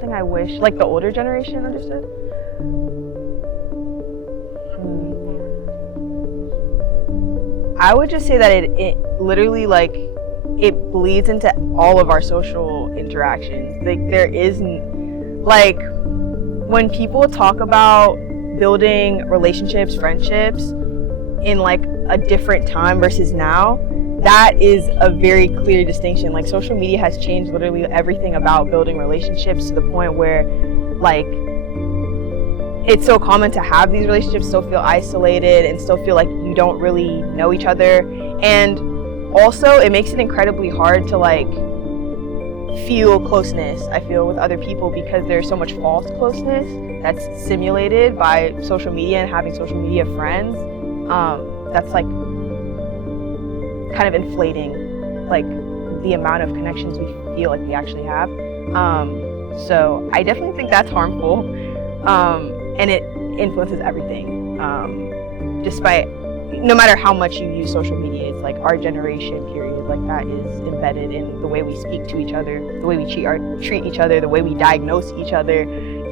something I wish, like, the older generation understood? I would just say that it literally, like, it bleeds into all of our social interactions. Like, there is, like, when people talk about building relationships, friendships in, like, a different time versus now, that is a very clear distinction. Like, social media has changed literally everything about building relationships to the point where, like, it's so common to have these relationships still feel isolated and still feel like you don't really know each other. And also, it makes it incredibly hard to, like, feel closeness, I feel, with other people, because there's so much false closeness that's simulated by social media and having social media friends. That's, like, kind of inflating, like, the amount of connections we feel like we actually have. So I definitely think that's harmful, and it influences everything. Despite, no matter how much you use social media, it's like our generation period, like, that is embedded in the way we speak to each other, the way we treat each other, the way we diagnose each other.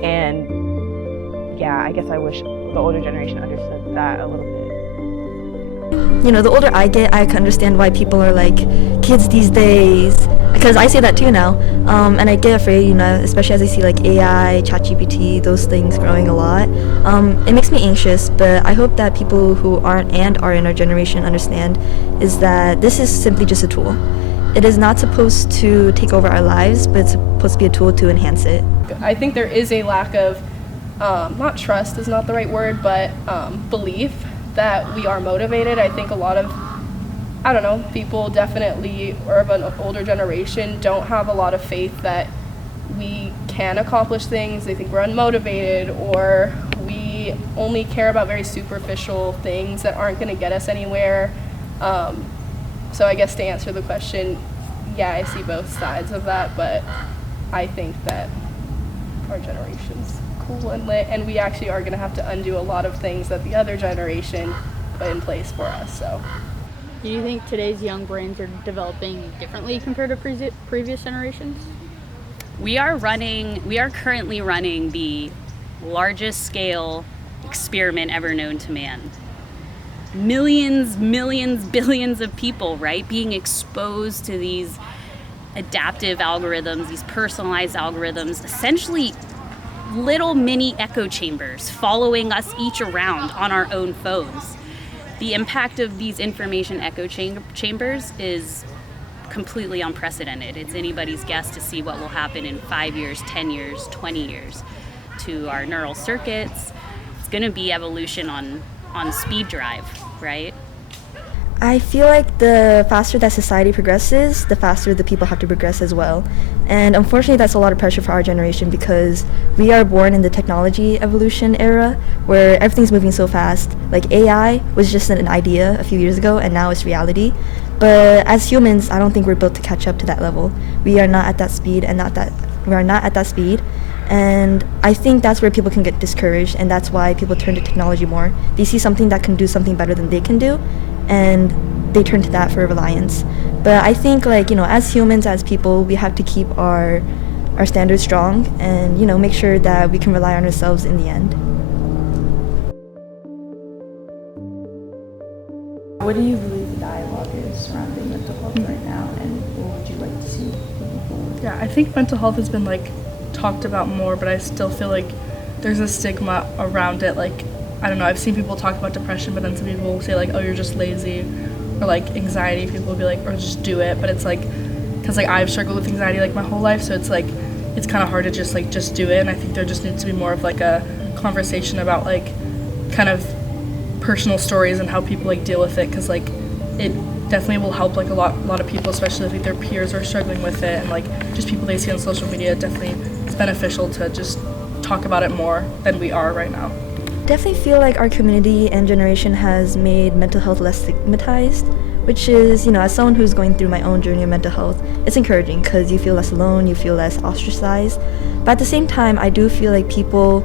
And yeah, I guess I wish the older generation understood that a little bit. You know, the older I get, I can understand why people are like, kids these days, because I say that too now, and I get afraid, you know, especially as I see like AI, ChatGPT, those things growing a lot. It makes me anxious, but I hope that people who aren't and are in our generation understand is that this is simply just a tool. It is not supposed to take over our lives, but it's supposed to be a tool to enhance it. I think there is a lack of, not trust is not the right word, but belief that we are motivated. I think a lot of, I don't know, people definitely, or of an older generation, don't have a lot of faith that we can accomplish things. They think we're unmotivated, or we only care about very superficial things that aren't going to get us anywhere. So I guess to answer the question, yeah, I see both sides of that, but I think that our generation's cool and lit, and we actually are going to have to undo a lot of things that the other generation put in place for us. So, do you think today's young brains are developing differently compared to previous generations? We are currently running the largest scale experiment ever known to man. Millions, billions of people, right, being exposed to these adaptive algorithms, these personalized algorithms, essentially little mini echo chambers following us each around on our own phones. The impact of these information echo chambers is completely unprecedented. It's anybody's guess to see what will happen in 5 years, 10 years, 20 years to our neural circuits. It's going to be evolution on speed drive, right? I feel like the faster that society progresses, the faster the people have to progress as well. And unfortunately, that's a lot of pressure for our generation because we are born in the technology evolution era where everything's moving so fast. Like AI was just an idea a few years ago and now it's reality. But as humans, I don't think we're built to catch up to that level. We are not at that speed and we are not at that speed. And I think that's where people can get discouraged, and that's why people turn to technology more. They see something that can do something better than they can do, and they turn to that for reliance. But I think, like, you know, as humans, as people, we have to keep our standards strong and, you know, make sure that we can rely on ourselves in the end. What do you believe the dialogue is surrounding mental health right now, and what would you like to see moving forward? yeah, I think mental health has been like talked about more, but I still feel like there's a stigma around it. Like, I don't know, I've seen people talk about depression, but then some people will say like, oh, you're just lazy, or like anxiety, people will be like, or just do it. But it's like, because like I've struggled with anxiety like my whole life, so it's like, it's kind of hard to just do it. And I think there just needs to be more of like a conversation about like kind of personal stories and how people like deal with it, because like it definitely will help like a lot of people, especially if like their peers are struggling with it, and like just people they see on social media. Definitely it's beneficial to just talk about it more than we are right now. Definitely feel like our community and generation has made mental health less stigmatized, which is, you know, as someone who's going through my own journey of mental health, it's encouraging because you feel less alone, you feel less ostracized. But at the same time, I do feel like people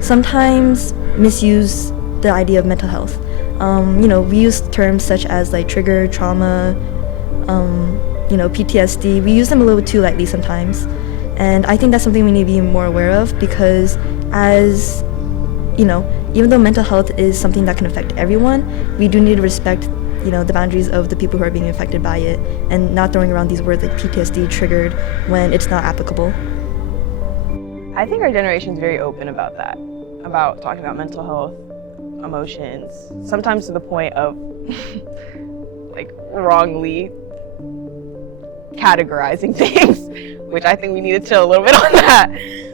sometimes misuse the idea of mental health. You know, we use terms such as like trigger, trauma, you know, PTSD. We use them a little too lightly sometimes. And I think that's something we need to be more aware of, because as even though mental health is something that can affect everyone, we do need to respect the boundaries of the people who are being affected by it, and not throwing around these words like PTSD triggered when it's not applicable. I think our generation is very open about that, about talking about mental health, emotions, sometimes to the point of like wrongly categorizing things, which I think we need to chill a little bit on that.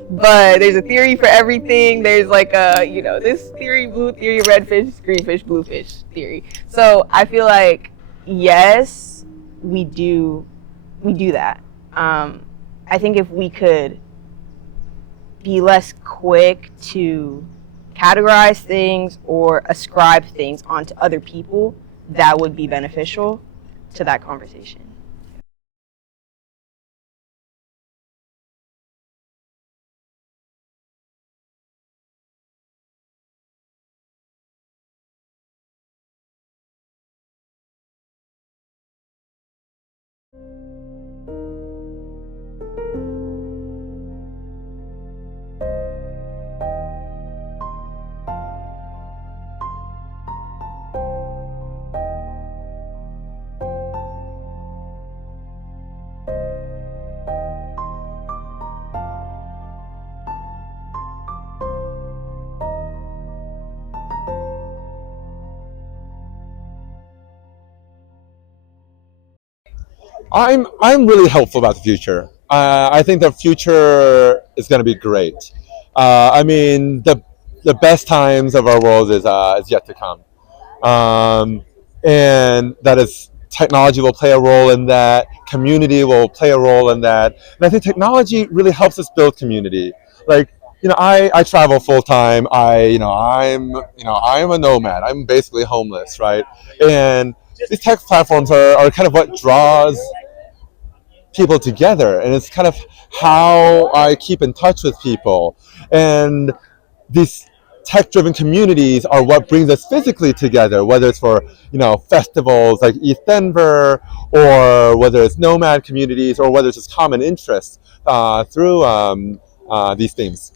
But there's a theory for everything. There's like this theory, blue theory, red fish, green fish, blue fish theory. So I feel like, yes, we do that. I think if we could be less quick to categorize things or ascribe things onto other people, that would be beneficial to that conversation. I'm really hopeful about the future. I think the future is going to be great. I mean, the best times of our world is yet to come, and that is technology will play a role in that. Community will play a role in that, and I think technology really helps us build community. Like, I travel full time. I'm a nomad. I'm basically homeless, right? And these tech platforms are kind of what draws people together, and it's kind of how I keep in touch with people. And these tech-driven communities are what brings us physically together, whether it's for festivals like East Denver, or whether it's nomad communities, or whether it's just common interests through these things.